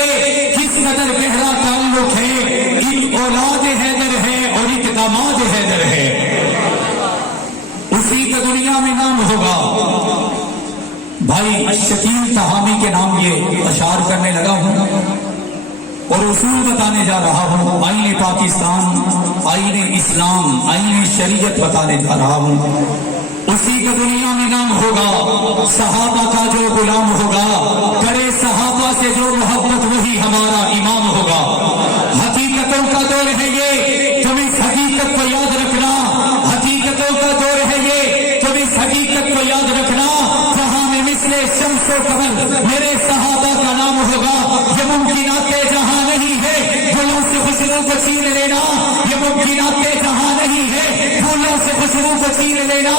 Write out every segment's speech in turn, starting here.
یہ کس قدر گہرا تعلق ہے، ایک اولاد حیدر ہے اور ایک داماد حیدر ہے، اسی کا دنیا میں نام ہوگا۔ بھائی شکیل تہامی کے نام یہ اشعار کرنے لگا ہوں اور اصول بتانے جا رہا ہوں، آئین پاکستان، آئین اسلام، آئین شریعت بتانے جا رہا ہوں۔ اسی کا دنیا میں نام ہوگا، صحابہ کا جو غلام ہوگا، کرے صحابہ سے جو محبت وہی ہمارا امام ہوگا۔ حقیقتوں کا دور ہے یہ، تم اس حقیقت کو یاد رکھنا، حقیقتوں کا دور ہے یہ، تم اس حقیقت کو یاد رکھنا، جہاں میں مثل شمس و قمر میرے صحابہ کا نام ہوگا۔ یہ ممکنات جہاں نہیں ہے گلوں سے خوشبو کو چھین لینا، یہ ممکنات جہاں نہیں ہے پھولوں سے خوشبو کو چھین لینا،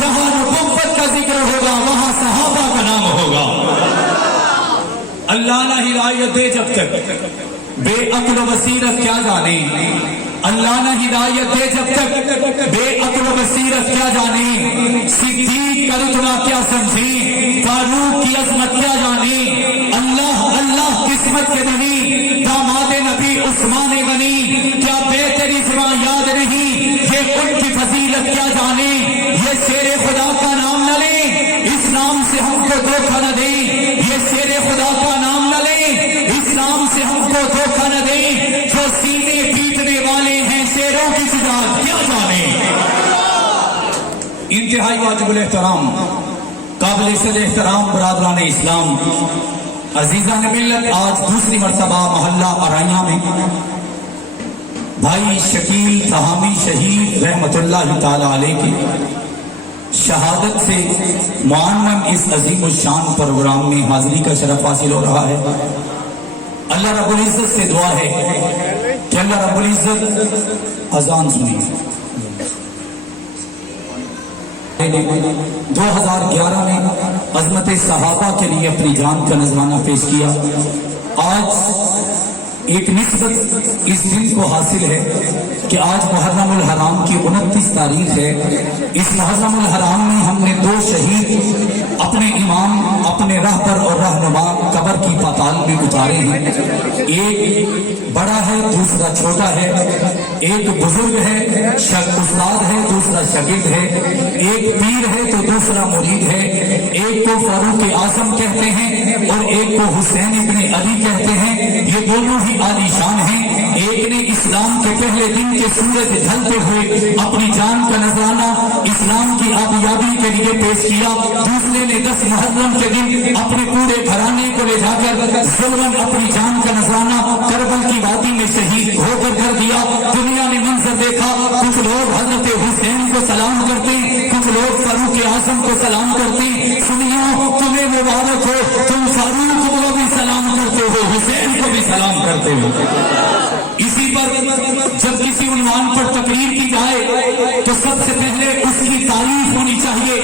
جہاں نبوت کا ذکر ہوگا وہاں صحابہ کا نام ہوگا۔ اللہ نہ ہدایت دے جب تک بے عقل و بصیرت کیا جانے، اللہ نہ ہدایت دے جب تک بے عقل و بصیرت کیا جانے، صدیق کا رتبہ کیا سمجھیں، فاروق کی عظمت کیا جانے، اللہ اللہ قسمت کے بنی داماد نبی عثمان غنی، کیا بیت رضوہ یاد نہیں، یہ ان کی فضیلت کیا جانے، یہ شیر خدا کا نام نہ لیں، اسلام سے ہم کو دھوکہ نہ دیں، یہ شیر خدا کا نام نہ لیں، اسلام سے ہم کو دھوکہ نہ دیں، جو سینے پیٹنے والے ہیں شیروں کی شجاعت کیا جانے۔ انتہائی واجب الاحترام، قابل صد احترام برادران اسلام، عزیزان ملت، آج دوسری مرتبہ محلہ ارائیاں میں بھائی شکیل تہامی شہید رحمت اللہ تعالی علیہ کی شہادت سے معمم اس عظیم الشان پروگرام میں حاضری کا شرف حاصل ہو رہا ہے۔ اللہ رب العزت سے دعا ہے کہ اللہ رب العزت اذان سنی۔ 2011 میں عظمت صحابہ کے لیے اپنی جان کا نذرانہ پیش کیا۔ آج ایک نسبت اس دن کو حاصل ہے کہ آج محرم الحرام کی 29 تاریخ ہے۔ اس محرم الحرام میں ہم نے 2 شہید اپنے امام، اپنے رہبر اور رہنما قبر کی پاتال میں اتارے ہیں۔ ایک بڑا ہے، دوسرا چھوٹا ہے، ایک بزرگ ہے، استاد ہے، دوسرا شاگرد ہے، ایک پیر ہے تو دوسرا مرید ہے، ایک کو فاروق اعظم کہتے ہیں اور ایک کو حسین ابن علی کہتے ہیں۔ یہ دونوں ہی عالی شان ہیں۔ ایک نے اسلام کے پہلے دن کے سورج ڈھلتے ہوئے اپنی جان کا نذرانہ اسلام کی آبیابی کے لیے پیش کیا، دوسرے نے 10 محرم کے دن اپنے پورے گھرانے کو لے جا کر ظلماً اپنی جان کا نذرانہ کربل کی وادی میں شہید ہو کر دیا۔ دنیا نے منظر دیکھا، کچھ لوگ حضرت حسین کو سلام کرتے، کچھ لوگ فاروق اعظم کو سلام کرتے۔ سنیو، تمہیں مبارک ہو، تم فاروق کو بھی سلام کرتے ہو، حسین کو بھی سلام کرتے ہو۔ اسی پر جب کسی عنوان پر تقریر کی جائے تو سب سے پہلے اس کی تعریف ہونی چاہیے۔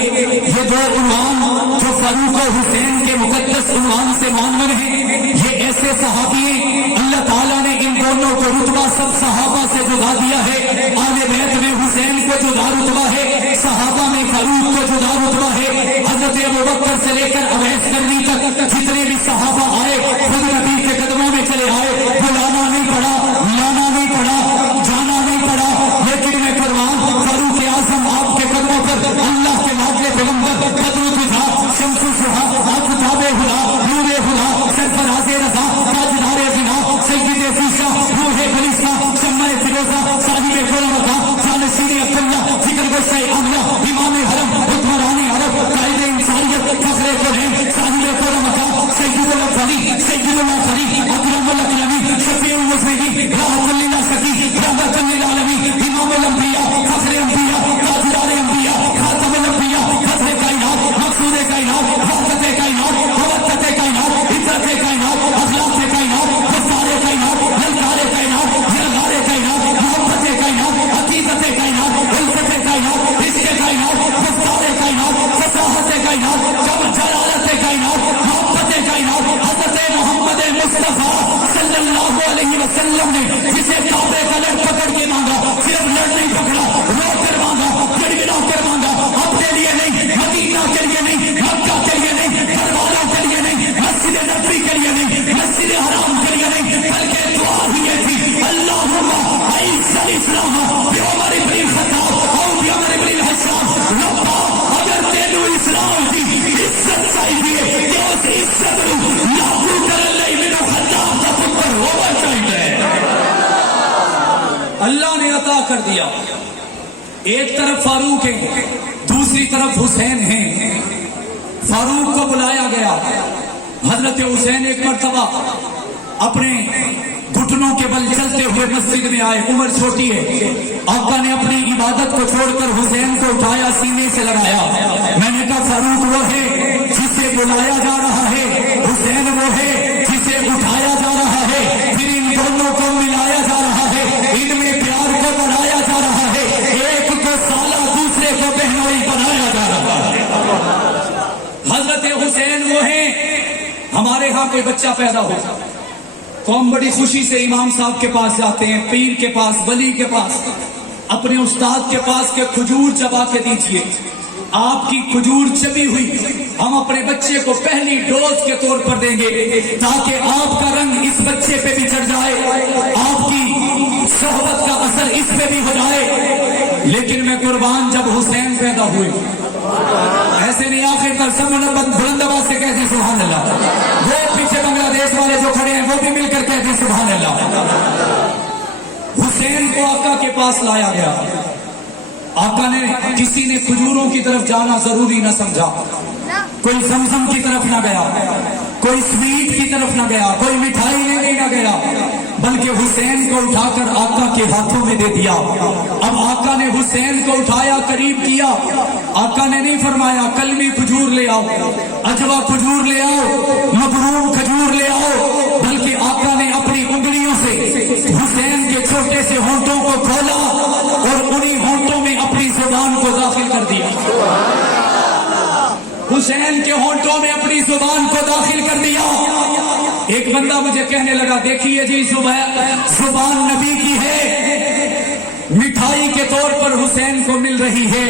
یہ 2 عنوان جو فاروق و حسین کے مقدس عنوان سے معمر ہیں، یہ ایسے صحابی ہیں، اللہ تعالیٰ نے ان دونوں کو رتبہ سب صحابہ سے جدا دیا ہے۔ آل بیت میں حسین کو جدا رتبہ ہے، صحابہ میں فاروق کو جدا رتبہ ہے۔ حضرت ابوبکر سے لے کر اویس کرنی تک جتنے بھی صحابہ آئے خود نبی کے قدموں میں چلے آئے، بلانا نہیں پڑا، لانا نہیں پڑا، جانا نہیں پڑا، لیکن میں فرمان فاروق اعظم آپ کے قدموں پر اللہ کے لاڈلے پیغمبر بدر الدجا شمس الضحیٰ آفتاب ہدا نور ہدا سرفراز رضا تاجدار غنا سید فیشا روح گلستہ شمع فیروزہ صاحب قلمقہ جانشین عبداللہ ذکر گشتہ املا امام حرم حکمران عرب قائد انسانیت فخر قرآن صاحب قلمقہ سید الاولی سید الاخری اکرم الاکرمین شفیع المذنبین رحمت للناس رحمت للعالمین امام الانبیاء فخر انبیاء تاجدار انبیاء خاتم الانبیاء فخر کائنات مقصود کائنات وحدت کائنات موحدت کائنات عزت کائنات اخلاق کائنات گفتار کائنات للکار کائنات یلغار کائنات محبت کائنات حقیقت کائنات عزت کائنات عشق کائنات گفتار کائنات فصاحت کائنات جلالت کائنات محبت کائنات حضرت محمد مصطفیٰ صلی اللہ علیہ وسلم نے جسے کعبے کا لڑ پکڑ کے مانگا، صرف لڑ نہیں پکڑا، رو کر مانگا، گڑگڑا کر مانگا، اپنے لیے نہیں، مدینہ کے لیے نہیں، مکہ کے لیے نہیں، کربلا کے لیے نہیں، مسجد نبوی کے لیے نہیں، مسجد حرام کر دیا. ایک طرف فاروق ہے, دوسری طرف حسین ہیں. فاروق کو بلایا گیا. حضرت حسین ایک مرتبہ اپنے گھٹنوں کے بل چلتے ہوئے مسجد میں آئے. عمر چھوٹی ہے. آقا نے اپنی عبادت کو چھوڑ کر حسین کو اٹھایا, سینے سے لگایا. میں نے کہا فاروق وہ ہے جسے بلایا جا رہا ہے, حسین وہ ہے جسے اٹھایا جا رہا ہے. پھر ان دونوں کو ملایا جا رہا ہے, ان میں پیار کو بڑھایا جا رہا ہے. ایک کو سالہ دوسرے کو بہنوئی بنایا جا رہا ہے. حضرت حسین وہ ہیں. ہمارے ہاں کوئی بچہ پیدا ہوتا تو ہم بڑی خوشی سے امام صاحب کے پاس جاتے ہیں, پیر کے پاس, ولی کے پاس, اپنے استاد کے پاس کہ کھجور چبا کے دیجئے. آپ کی کھجور چبی ہوئی ہم اپنے بچے کو پہلی ڈوز کے طور پر دیں گے تاکہ آپ کا رنگ اس بچے پہ بھی چڑھ جائے, آپ کی صحبت کا اثر اس پہ بھی ہو جائے. لیکن میں قربان جب حسین پیدا ہوئے ایسے نہیں, آخر کر سب بلند آواز سے کہتے ہیں سبحان اللہ. وہ پیچھے بنگلہ دیش والے جو کھڑے ہیں وہ بھی مل کر کہتے ہیں سبحان اللہ. حسین کو آقا کے پاس لایا گیا. آقا نے کسی نے کھجوروں کی طرف جانا ضروری نہ سمجھا, کوئی زمزم کی طرف نہ گیا, کوئی سویٹ کی طرف نہ گیا, کوئی مٹھائی لینے نہ گیا, بلکہ حسین کو اٹھا کر آقا کے ہاتھوں میں دے دیا. اب آقا نے حسین کو اٹھایا, قریب کیا. آقا نے نہیں فرمایا کلمی کھجور لے آؤ, اجوا کھجور لے آؤ, مبروم کھجور لے آؤ, بلکہ آقا نے اپنی انگلیوں سے حسین کے چھوٹے سے ہونٹوں کو کھولا اور انہی ہونٹوں میں اپنی زبان کو داخل کر دیا. حسین کے ہونٹوں میں اپنی زبان کو داخل کر دیا. ایک بندہ مجھے کہنے لگا دیکھیے جی زبان نبی کی ہے, مٹھائی کے طور پر حسین کو مل رہی ہے.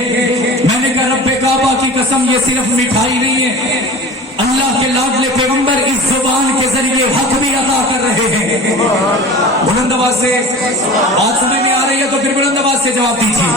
میں نے کہا رب کعبہ کی قسم یہ صرف مٹھائی نہیں ہے, اللہ کے لاڈلے پیغمبر اس زبان کے ذریعے حق بھی عطا کر رہے ہیں. بلند آواز سے بات سمجھ میں آ رہی ہے تو پھر بلند آواز سے جواب دیجیے.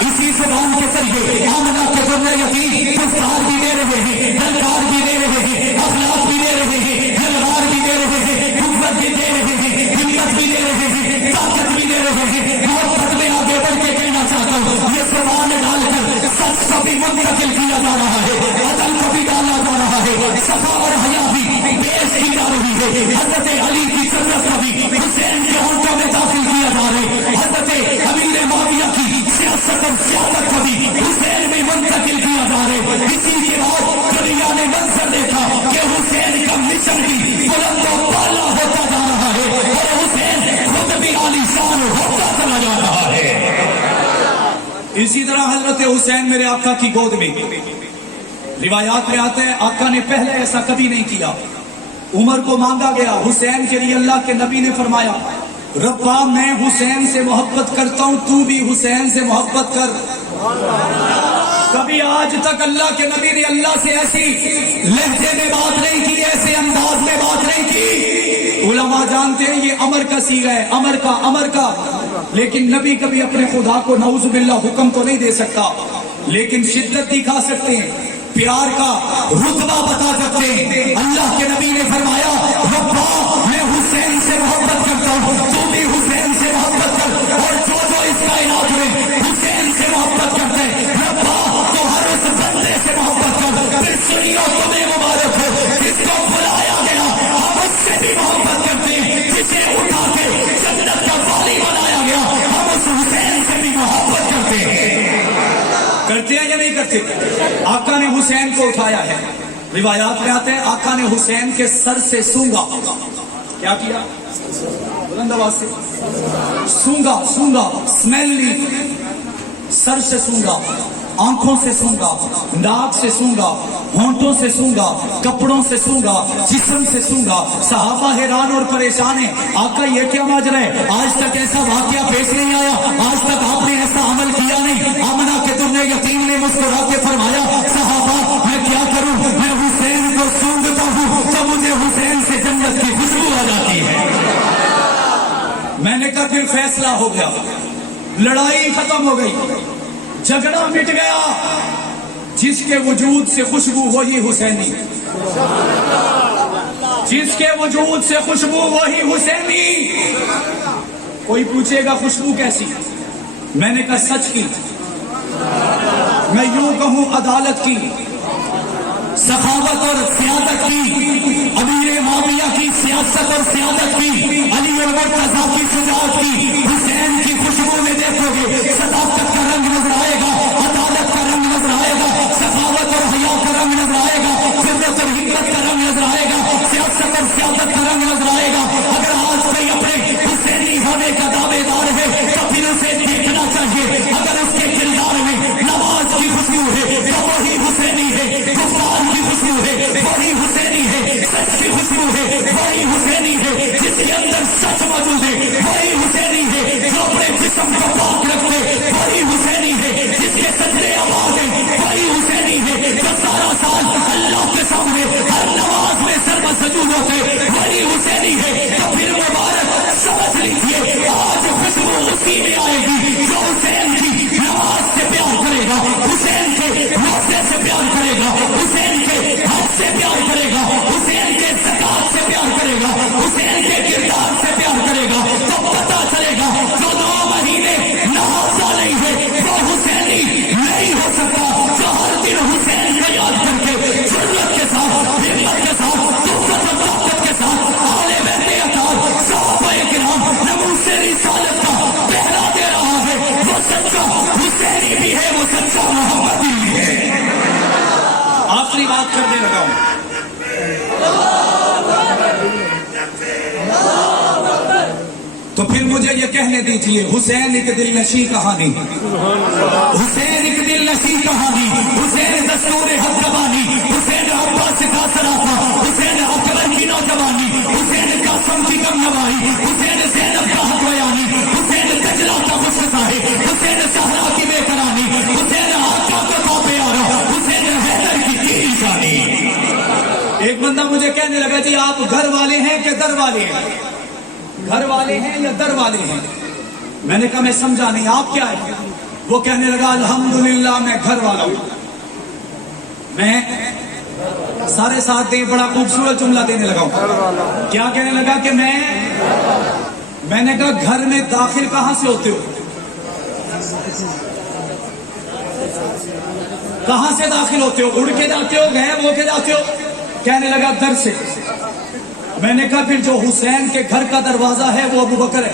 اسی زبان کے ذریعے آمنہ کے ذریعے یقین گفتار بھی دے رہے ہیں, دلکار بھی دے رہے ہیں, اخلاق بھی دے رہے ہیں, دلدار بھی دے رہے ہیں, قوت بھی دے رہے ہیں, ہمت بھی دے رہے ہیں, طاقت بھی دے رہے ہیں. محبت میں آگے بڑھ کے کہنا چاہتا ہوں یہ زبان ڈال کر سچ کو بھی منتقل کیا جا رہا ہے, عدل کو بھی ڈالا جا رہا ہے, صفا اور حیا بھی پیش کی جا رہی ہے. حضرت علی کی سنت کو بھی حسین کے ہونٹوں میں داخل کیا جا رہا ہے. حضرت امیر معاویہ کی سیاست اور سیادت کو بھی حسین میں منتقل کیا جا رہا ہے. اسی کے بعد دنیا نے منظر دیکھا کہ حسین کا مشن بھی بلند و بالا ہوتا جا رہا ہے اور حسین خود بھی عالی شان ہوتا چلا جا رہا ہے. اسی طرح حضرت حسین میرے آقا کی گود میں, روایات میں آتا ہے آقا نے پہلے ایسا کبھی نہیں کیا. عمر کو مانگا گیا, حسین کے لیے اللہ کے نبی نے فرمایا ربا میں حسین سے محبت کرتا ہوں, تو بھی حسین سے محبت کر. کبھی آج تک اللہ کے نبی نے اللہ سے ایسی لہجے میں بات نہیں کی, ایسے انداز میں بات نہیں کی. علماء جانتے ہیں یہ امر کا صیغہ ہے, امر کا, لیکن نبی کبھی اپنے خدا کو نعوذ باللہ حکم تو نہیں دے سکتا, لیکن شدت دکھا سکتے ہیں, پیار کا رتبہ بتا سکتے ہیں. اللہ کے نبی نے فرمایا ربا میں حسین سے محبت کرتا ہوں, تو بھی حسین سے محبت کر, اور جو اس کائنات میں حسین سے محبت کرتے ہیں ربا تو ہر اس بندے سے محبت کر. پھر سنیو تمہیں مبارک ہو جس کو بلایا گیا, ہم اس سے بھی محبت کرتے ہیں. جسے اٹھا کے جنت کا والی بنایا گیا ہم اس حسین سے بھی محبت کرتے ہیں. کرتے ہیں یا نہیں کرتے؟ آقا نے حسین کو اٹھایا ہے. روایات میں آتے ہیں آقا نے حسین کے سر سے سونگا. کیا کیا؟ بلند آواز سے سونگا, اسمیل لی. سر سے سونگا, آنکھوں سے سونگا, ناک سے سونگا, ہونٹوں سے سونگا, کپڑوں سے سونگا, جسم سے سونگا. صحابہ حیران اور پریشان ہیں, آقا یہ کیا ماجرا ہے؟ آج تک ایسا واقعہ پیش نہیں آیا, آج تک آپ نے ایسا عمل کیا نہیں. آمنہ کے تم نے یتیم نے مسکرا کے فرمایا صحابہ میں کیا کروں, میں حسین کو سونگتا ہوں تو مجھے حسین سے جنت کی خوشبو آ جاتی ہے. میں نے کہا پھر فیصلہ ہو گیا, لڑائی ختم ہو گئی, جھگڑا مٹ گیا. جس کے وجود سے خوشبو وہی حسینی, جس کے وجود سے خوشبو وہی حسینی. کوئی پوچھے گا خوشبو کیسی, میں نے کہا سچ کی، میں یوں کہوں عدالت کی، سخاوت اور سیادت کی، امیر معاویہ کی سیاست اور سیادت کی، علی المرتضیٰ کی شجاعت کی، حسین کی خوشبو میں دیکھو گے صداقت کا رنگ نظر آئے گا، عدالت کا رنگ نظر آئے گا، سخاوت اور حیا کا رنگ نظر آئے گا، جرأت اور حکمت کا رنگ نظر آئے گا، سیاست اور سیادت کا رنگ نظر آئے گا۔ اگر آج کوئی اپنے حسینی ہونے کا دعوے دار ہے تو پھر اسے دیکھنا چاہیے، اگر اس کے کردار میں نماز کی خوشبو ہے تو وہی حسینی ہے، گفتار کی خوشبو ہے وہی حسینی ہے، سچ کی خوشبو ہے وہی حسینی ہے، جس کے اندر سچ موجود ہے وہی حسینی ہے، جو اپنے جسم کو پاک رکھتے وہی حسینی ہے، جس کے سجدے آباد ہیں وہی حسینی ہے، جو سارا سال اللہ کے سامنے ہر نماز میں سر مسجود ہوتے وہی حسینی ہے۔ تو پھر مبارک سمجھ لیجیے آج خوشبو اسی میں آئے گی جو حسین کی نماز سے پیار کرے گا، حسین کے روزے سے پیار کرے گا، حسین کے حج سے پیار کرے گا، حسین کے زکات سے پیار کرے گا، حسین کے کردار سے پیار کرے گا، تو پتہ چلے گا جو 9 مہینے نہاتا نہیں ہے وہ حسینی نہیں ہو سکتا، جو ہر دن حسین کا یاد کر کے ضرورت کے ساتھ ہمت کے ساتھ قوت و طاقت کے ساتھ اہل بیت اطہار صحابہ کرام ناموس رسالت کا پہرا دے رہا ہے، وہ سچا حسینی بھی ہے، وہ سچا محمدی بھی ہے۔ آخری بات کرنے لگا ہوں، تو پھر مجھے یہ کہنے دیجئے حسین ایک دل نشی کہانی، حسین ایک دل نشی کہانی، حسین دستور حق زبانی، حسین عباس کا سراپا، حسین اکبر کی نوجوانی، حسین قاسم کی کم نوائی، حسین زینب کا حق بیانی، حسین دجلہ کا خشک صاحب، حسین صحرا کی بے قراری، حسین آقا کا خوف آرا، حسین حیدر کی تیری جانی۔ ایک بندہ مجھے کہنے لگا جی آپ گھر والے ہیں کہ در والے ہیں؟ گھر والے ہیں یا در والے ہیں؟ میں نے کہا میں سمجھا نہیں، آپ کیا ہے؟ وہ کہنے لگا الحمدللہ میں گھر والا ہوں۔ میں سارے ساتھ دیں، بڑا خوبصورت جملہ دینے لگا ہوں۔ کیا کہنے لگا کہ میں نے کہا گھر میں داخل کہاں سے ہوتے ہو؟ کہاں سے داخل ہوتے ہو؟ اڑ کے جاتے ہو، غائب ہو کے جاتے ہو؟ کہنے لگا در سے۔ میں نے کہا پھر جو حسین کے گھر کا دروازہ ہے وہ ابو بکر ہے،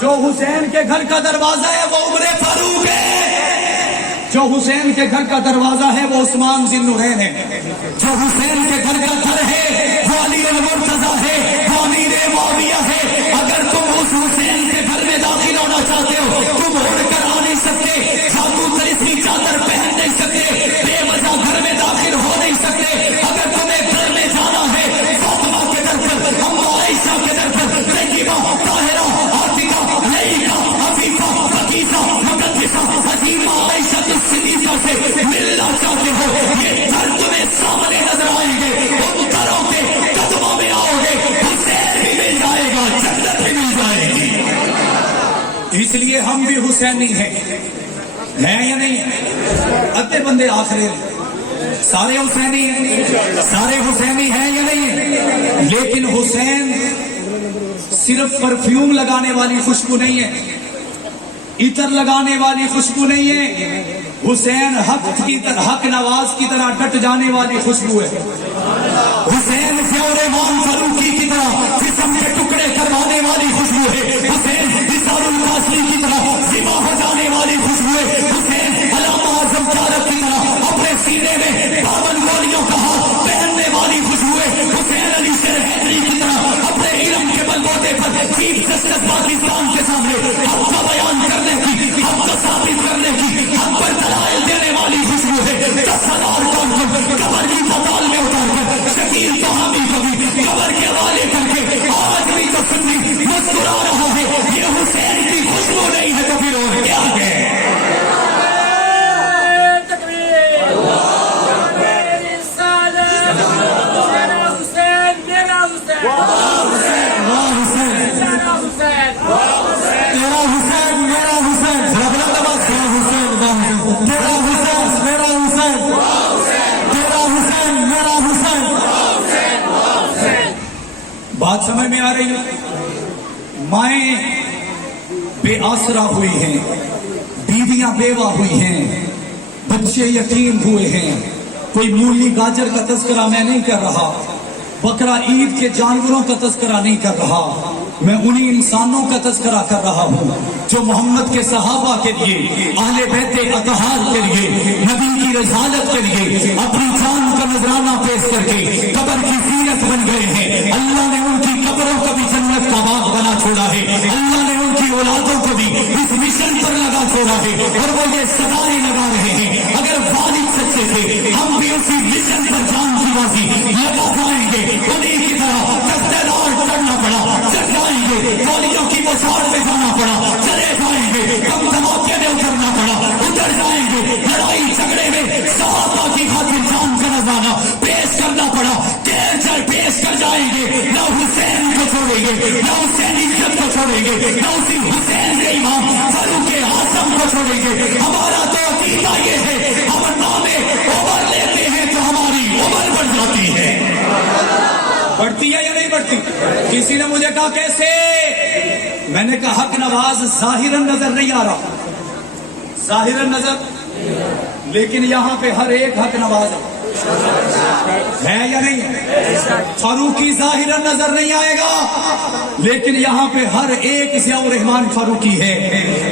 جو حسین کے گھر کا دروازہ ہے وہ عمر فاروق ہے، جو حسین کے گھر کا دروازہ ہے وہ عثمان ذی النورین ہے، جو حسین کے گھر کا گھر ہے وہ علی المرتضیٰ ہے، وہ امیر معاویہ ہے۔ اگر تم اس حسین کے گھر میں داخل ہونا چاہتے ہو تم اڑ کر آ نہیں سکتے، جادو کی چادر پہن نہیں سکتے، بے وجہ گھر میں داخل ہو نہیں سکتے۔ اگر تمہیں گھر میں جانا ہے فاطمہ کے در پر، عائشہ کے در پر، طیبہ، طاہرہ، عاتقہ، لیکہ، عفیفہ، فقیسہ، مقدسہ، حکیمہ، عائشہ صدیقہ سے ملنا چاہتے ہو، یہ گھر تمہیں سامنے نظر آئیں گے، ان گھروں کے قدموں میں آؤ گے، حسین بھی مل جائے گا، جنت بھی مل جائے گی۔ اس لیے ہم بھی حسینی ہیں یا نہیں؟ ادھے بندے آخری سارے حسینی ہیں، سارے حسینی ہیں یا نہیں؟ لیکن حسین صرف پرفیوم لگانے والی خوشبو نہیں ہے، عطر لگانے والی خوشبو نہیں ہے، حسین حق نواز کی طرح ڈٹ جانے والی خوشبو ہے، حسین فیور امام فاروقی کی طرح جسم کے ٹکڑے کروانے والی خوشبو ہے، حسین نثار القاسمی کی طرح ذبح ہو جانے والی خوشبو ہے، حسین علامہ اعظم چارق کی طرح اپنے سینے میں 52 گولیوں کا ہاتھ پہننے والی خوشبو ہے، حسین علی شیر حیدری کی طرح اپنے علم کے بلبوتے پر چیف جسٹس پاکستان کے سامنے حق کا بیان کرنے کی، حق کو ثابت کرنے کی، حق پر دلائل دینے والی خوشبو ہے۔ 10,000 کون قبر کی پتال میں اتار کر شکیل توہامی کو بھی قبر کے حوالے کر کے آج بھی تو سنی مسکرا رہا ہے، یہ حسین کی خوشبو نہیں ہے تو پھر اور کیا ہے؟ بات سمجھ میں آ رہی ہے؟ مائیں بے آسرا ہوئی ہیں، بیویاں بیوہ ہوئی ہیں، بچے یتیم ہوئے ہیں. کوئی مولی گاجر کا تذکرہ میں نہیں کر رہا، بقرہ عید کے جانوروں کا تذکرہ نہیں کر رہا، میں انہی انسانوں کا تذکرہ کر رہا ہوں جو محمد کے صحابہ کے لیے، اہل بیت اطہار کے لیے، نبی کی رسالت کے لیے اپنی جان کا نذرانہ پیش کر کے قبر کی زینت بن گئے ہیں. اللہ نے ان کی قبروں کو بھی جنت کا باغ بنا چھوڑا ہے. اللہ نے ان کی اولادوں کو بھی اس مشن پر لگا چھوڑا ہے اور وہ یہ صدائیں لگا رہے ہیں. اگر والد سچے تھے ہم بھی اسی مشن پر جان کی بازی لگا جائیں گے. انہیں کی طرح دستے دار چڑھنا پڑا چڑھ جائیں گے، گولیوں کی بچھاڑ میں جانا پڑا چلے جائیں گے، کم دھماکے میں اترنا پڑا اتر جائیں گے، لڑائی جھگڑے میں صحابہ کی خاطر جان کا نذرانہ پیش کرنا پڑا کیر چل پیش کر جائیں گے. نہ حسین کو چھوڑیں گے، نہ حسینیت کو چھوڑیں گے، نہ اسی حسین کے امام فاروق اعظم کو چھوڑیں گے. ہمارا تو عقیدہ یہ ہے ہم نام عمر لیتے ہیں تو ہماری عمر بڑھ جاتی ہے. بڑھتی ہے یا نہیں بڑھتی؟ کسی نے مجھے کہا کیسے؟ میں نے کہا حق نواز ظاہراً نظر نہیں آ رہا، ظاہراً نظر، لیکن یہاں پہ ہر ایک حق نواز ہے یا نہیں؟ فاروقی ظاہراً نظر نہیں آئے گا، لیکن یہاں پہ ہر ایک ضیاء الرحمان فاروقی ہے،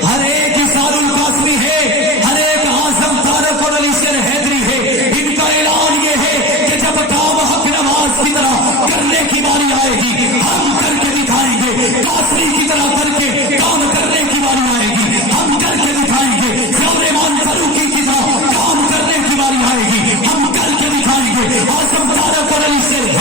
ہر ایک اثار القاسمی ہے، ہر ایک اعظم طارق اور علی شیر حیدری ہے. ان کا اعلان یہ ہے کہ جب کام حق نواز کی طرح کرنے کی باری آئے گی ہم کر کے دکھائیں گے. قاسمی کی طرح کر کے کام کرنے کی باری آئے گی ہم کر کے دکھائیں گے. ضیاء الرحمان فاروقی کی طرح کام کرنے کی باری آئے گی ہم کر کے دکھائیں گے. اعظم طارق اور علی شیر